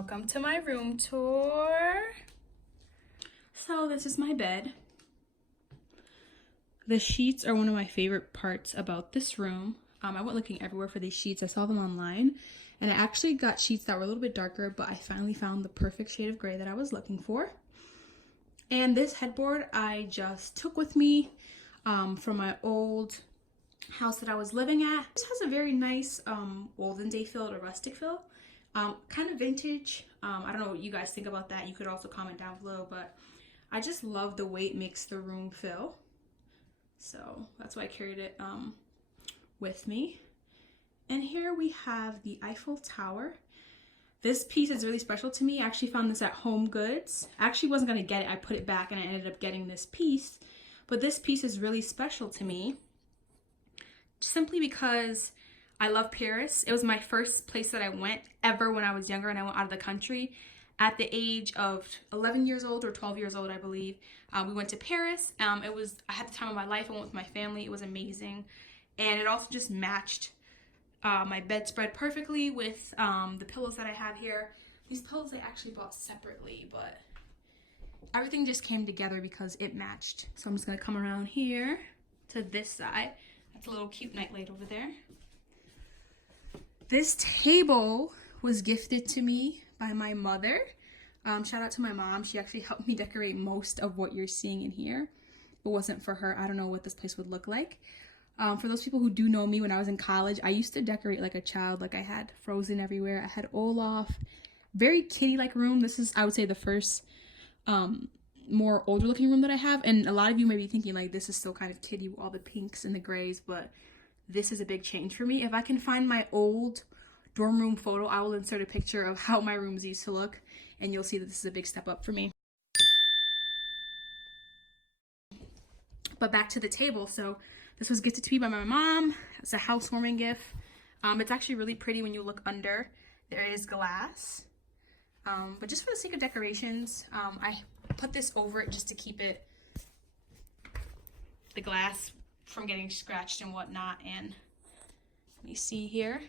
Welcome to my room tour. So this is my bed. The sheets are one of my favorite parts about this room. I went looking everywhere for these sheets. I saw them online and I actually got sheets that were a little bit darker, but I finally found the perfect shade of gray that I was looking for. And this headboard I just took with me from my old house that I was living at. This has a very nice olden day feel or rustic feel. Kind of vintage. I don't know what you guys think about that. You could also comment down below, but I just love the way it makes the room feel. So that's why I carried it with me. And here we have the Eiffel Tower. This piece is really special to me. I actually found this at Home Goods. I actually wasn't gonna get it. I put it back and I ended up getting this piece. But this piece is really special to me simply because I love Paris. It was my first place that I went ever when I was younger and I went out of the country. At the age of 11 years old or 12 years old, I believe, we went to Paris. I had the time of my life. I went with my family. It was amazing. And it also just matched my bedspread perfectly with the pillows that I have here. These pillows I actually bought separately, but everything just came together because it matched. So I'm just gonna come around here to this side. That's a little cute nightlight over there. This table was gifted to me by my mother. Shout out to my mom. She actually helped me decorate most of what you're seeing in here. If it wasn't for her, I don't know what this place would look like. For those people who do know me, when I was in college, I used to decorate like a child. Like I had Frozen everywhere. I had Olaf. Very kitty-like room. This is, I would say, the first more older looking room that I have. And a lot of you may be thinking like this is still kind of kitty with all the pinks and the grays, but this is a big change for me. If I can find my old dorm room photo, I will insert a picture of how my rooms used to look, and you'll see that this is a big step up for me. But back to the table. So this was gifted to me by my mom. It's a housewarming gift. It's actually really pretty when you look under. There is glass. But just for the sake of decorations, I put this over it just to keep the glass from getting scratched and whatnot. And let me see here.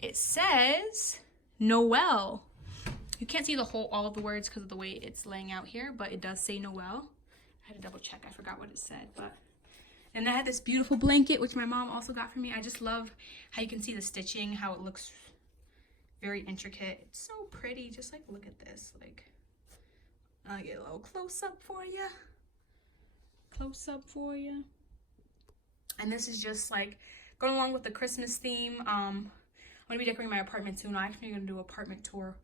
It says Noel. You can't see all of the words because of the way it's laying out here, but it does say Noel. I had to double check. I forgot what it said, but. And I had this beautiful blanket, which my mom also got for me. I just love how you can see the stitching, how it looks very intricate. It's so pretty. Just like, look at this. Like, I'll get a little close up for you. Close up for you. And this is just like going along with the Christmas theme. I'm gonna be decorating my apartment soon. I'm actually gonna do an apartment tour.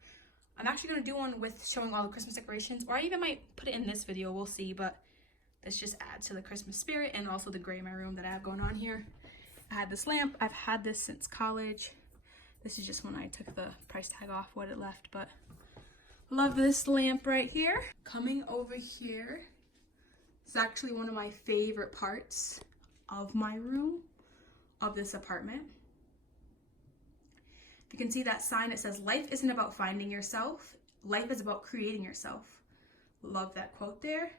I'm actually gonna do one with showing all the Christmas decorations, or I even might put it in this video. We'll see, but this just adds to the Christmas spirit and also the gray in my room that I have going on here. I had this lamp. I've had this since college. This is just when I took the price tag off what it left, but love this lamp right here. Coming over here, it's actually one of my favorite parts of my room, of this apartment. You can see that sign. It says, "Life isn't about finding yourself. Life is about creating yourself." Love that quote there.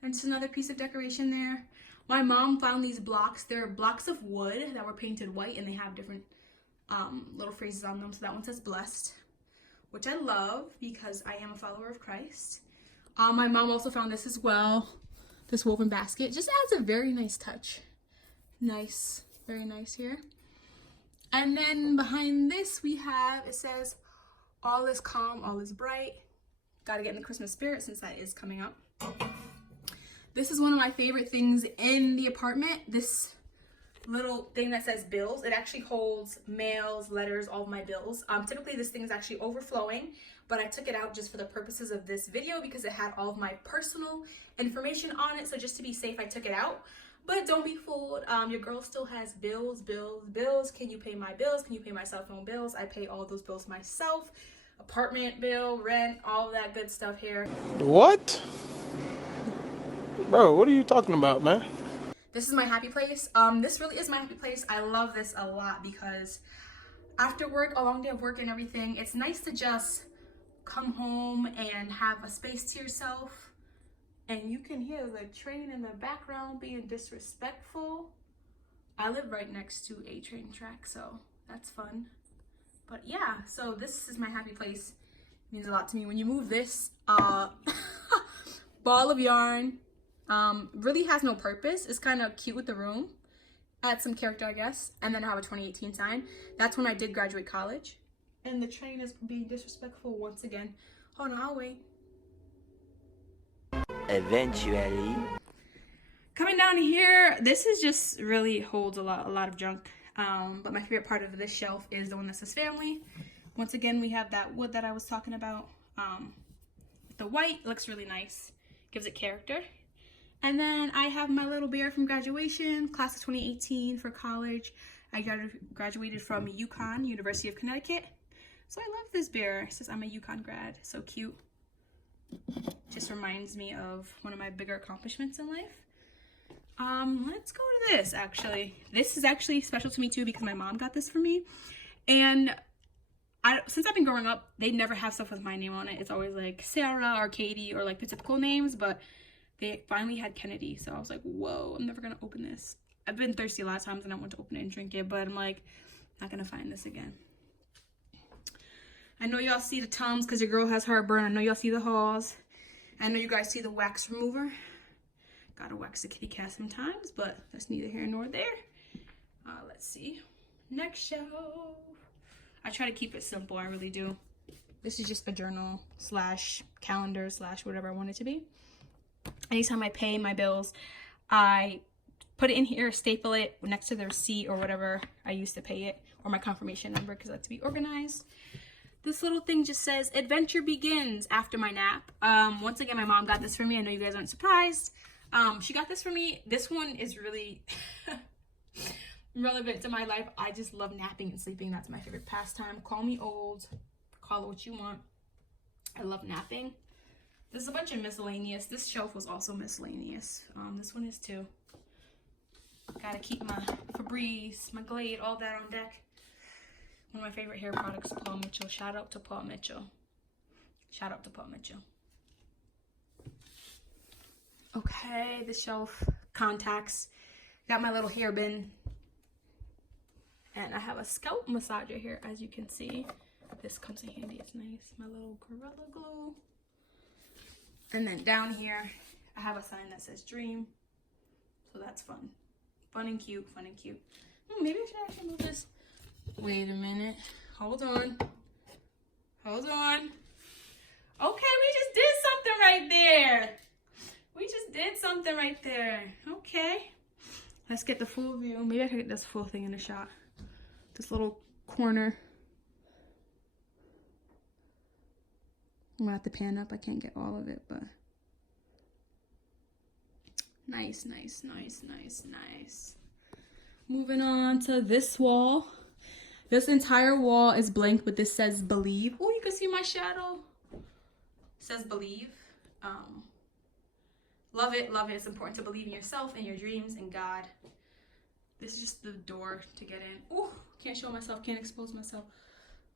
And just another piece of decoration there. My mom found these blocks. They're blocks of wood that were painted white, and they have different little phrases on them. So that one says blessed, which I love because I am a follower of Christ. My mom also found this as well. This woven basket just adds a very nice touch. Nice, very nice here. And then behind this we have, it says, "All is calm, all is bright." Gotta get in the Christmas spirit since that is coming up. This is one of my favorite things in the apartment. This little thing that says bills. It actually holds mails, letters, all of my bills. Typically this thing is actually overflowing, but I took it out just for the purposes of this video because it had all of my personal information on it. So just to be safe, I took it out. But don't be fooled. Your girl still has bills, bills, bills. Can you pay my bills? Can you pay my cell phone bills? I pay all those bills myself. Apartment bill, rent, all of that good stuff here. What? Bro, what are you talking about, man? This is my happy place. This really is my happy place. I love this a lot because after work, a long day of work and everything, it's nice to just come home and have a space to yourself. And you can hear the train in the background being disrespectful. I live right next to a train track, so that's fun. But yeah, so this is my happy place. It means a lot to me. When you move this ball of yarn, really has no purpose. It's kind of cute with the room. Add some character, I guess. And then I have a 2018 sign. That's when I did graduate college. And the train is being disrespectful once again. Hold on, I'll wait. Eventually. Coming down here, this is just really holds a lot of junk. But my favorite part of this shelf is the one that says family. Once again, we have that wood that I was talking about. The white looks really nice, gives it character. And then I have my little bear from graduation, class of 2018 for college. I graduated from UConn, University of Connecticut. So I love this bear. It says I'm a UConn grad. So cute. Just reminds me of one of my bigger accomplishments in life. Let's go to this, actually. This is actually special to me too because my mom got this for me. And since I've been growing up, they never have stuff with my name on it. It's always like Sarah or Katie or like the typical names, but they finally had Kennedy. So I was like, whoa, I'm never gonna open this. I've been thirsty a lot of times and I want to open it and drink it, but I'm like, not gonna find this again. I know y'all see the Tums because your girl has heartburn. I know y'all see the hauls. I know you guys see the wax remover. Gotta wax the kitty cat sometimes, but that's neither here nor there. Let's see. Next shelf. I try to keep it simple, I really do. This is just a journal slash calendar slash whatever I want it to be. Anytime I pay my bills, I put it in here, staple it next to the receipt or whatever I used to pay it, or my confirmation number because I like to be organized. This little thing just says, adventure begins after my nap. Once again, my mom got this for me. I know you guys aren't surprised. She got this for me. This one is really relevant to my life. I just love napping and sleeping. That's my favorite pastime. Call me old. Call it what you want. I love napping. There's a bunch of miscellaneous. This shelf was also miscellaneous. This one is too. Gotta keep my Febreze, my Glade, all that on deck. One of my favorite hair products, Paul Mitchell. Shout out to Paul Mitchell. Shout out to Paul Mitchell. Okay, the shelf, contacts. Got my little hair bin. And I have a scalp massager here, as you can see. This comes in handy, it's nice. My little Gorilla Glue. And then down here, I have a sign that says dream. So that's fun. Fun and cute, fun and cute. Maybe I should actually move this. Wait a minute. Hold on. Hold on. Okay, we just did something right there. We just did something right there. Okay. Let's get the full view. Maybe I can get this full thing in a shot. This little corner. I'm gonna have to pan up. I can't get all of it, but nice, nice, nice, nice, nice. Moving on to this wall. This entire wall is blank, but this says believe. Oh, you can see my shadow. It says believe. Love it, love it. It's important to believe in yourself and your dreams and God. This is just the door to get in. Oh, can't show myself, can't expose myself.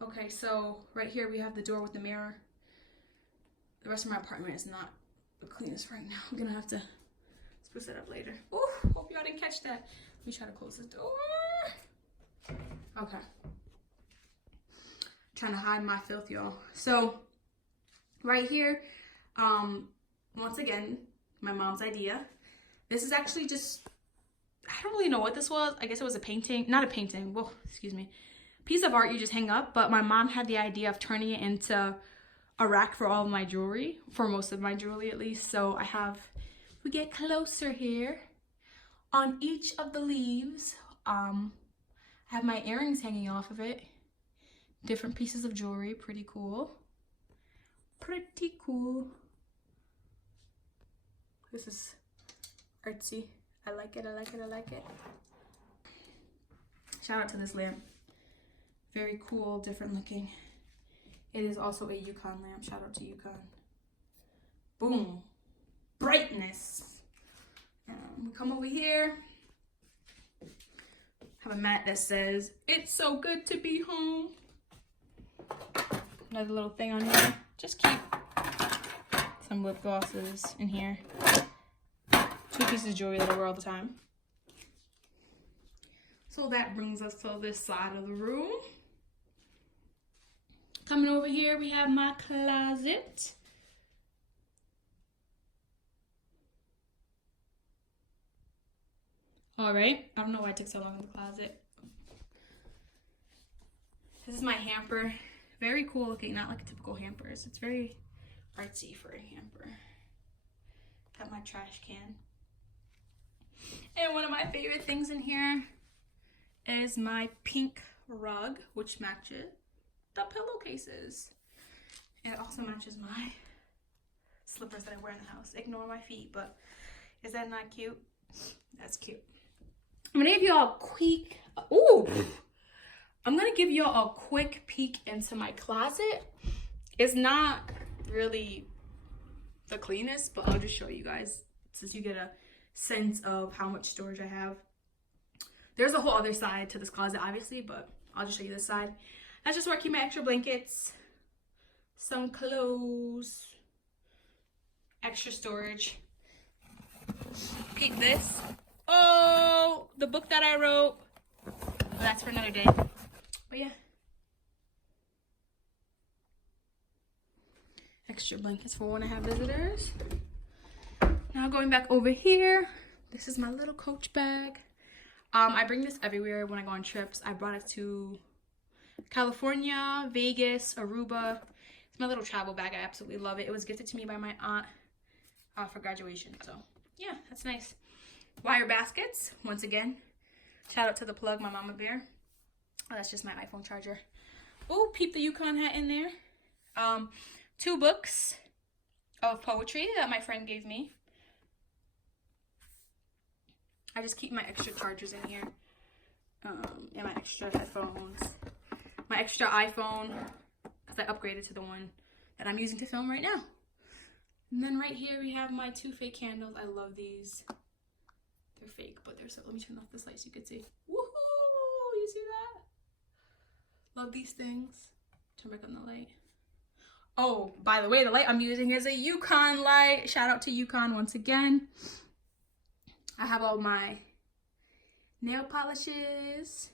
Okay, so right here we have the door with the mirror. The rest of my apartment is not the cleanest right now. I'm gonna have to spruce it up later. Oh, hope y'all didn't catch that. Let me try to close this door. Okay. Trying to hide my filth, y'all. So right here, once again, my mom's idea. This is actually just, I don't really know what this was. I guess it was a painting, not a painting, well, excuse me. Piece of art you just hang up, but my mom had the idea of turning it into a rack for all of my jewelry, for most of my jewelry at least. So I have, if we get closer here, on each of the leaves, I have my earrings hanging off of it. Different pieces of jewelry, pretty cool. Pretty cool. This is artsy. I like it, I like it, I like it. Shout out to this lamp. Very cool, different looking. It is also a UConn lamp. Shout out to UConn. Boom. Brightness. We come over here. Have a mat that says, "It's so good to be home." Another little thing on here. Just keep some lip glosses in here. 2 pieces of jewelry that I wear all the time. So that brings us to this side of the room. Coming over here, we have my closet. All right, I don't know why it took so long in the closet. This is my hamper. Very cool looking, not like a typical hampers. It's very artsy for a hamper. Got my trash can. And one of my favorite things in here is my pink rug, which matches the pillowcases. It also matches my slippers that I wear in the house. Ignore my feet, but is that not cute? That's cute. I'm gonna give you all a quick, I'm gonna give you all a quick peek into my closet. It's not really the cleanest, but I'll just show you guys since you get a sense of how much storage I have. There's a whole other side to this closet, obviously, but I'll just show you this side. That's just where I keep my extra blankets, some clothes, extra storage. Peek this. Oh, the book that I wrote. Well, that's for another day. But yeah. Extra blankets for when I have visitors. Now going back over here. This is my little Coach bag. I bring this everywhere when I go on trips. I brought it to California, Vegas, Aruba. It's my little travel bag. I absolutely love it. It was gifted to me by my aunt for graduation. So yeah, that's nice. Wire baskets, once again. Shout out to the plug, my mama bear. Oh, that's just my iPhone charger. Oh, peep the Yukon hat in there. 2 books of poetry that my friend gave me. I just keep my extra chargers in here. And my extra headphones. My extra iPhone, because I upgraded to the one that I'm using to film right now. And then right here we have my 2 fake candles. I love these. They're fake, but they're so, let me turn off this light so you can see. Woohoo! You see that? Love these things. Turn back on the light. Oh, by the way, the light I'm using is a Yukon light. Shout out to Yukon once again. I have all my nail polishes,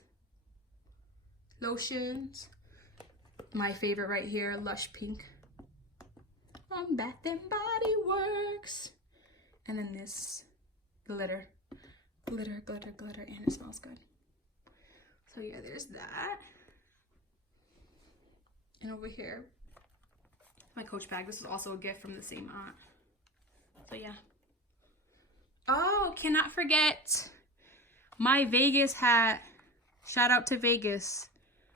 lotions. My favorite right here, Lush Pink from Bath and Body Works. And then this glitter. Glitter, glitter, glitter, and it smells good. So yeah, there's that. And over here, my Coach bag. This is also a gift from the same aunt. So yeah. Oh, cannot forget my Vegas hat. Shout out to Vegas.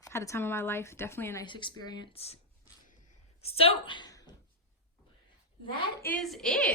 Had a time of my life. Definitely a nice experience. So that is it.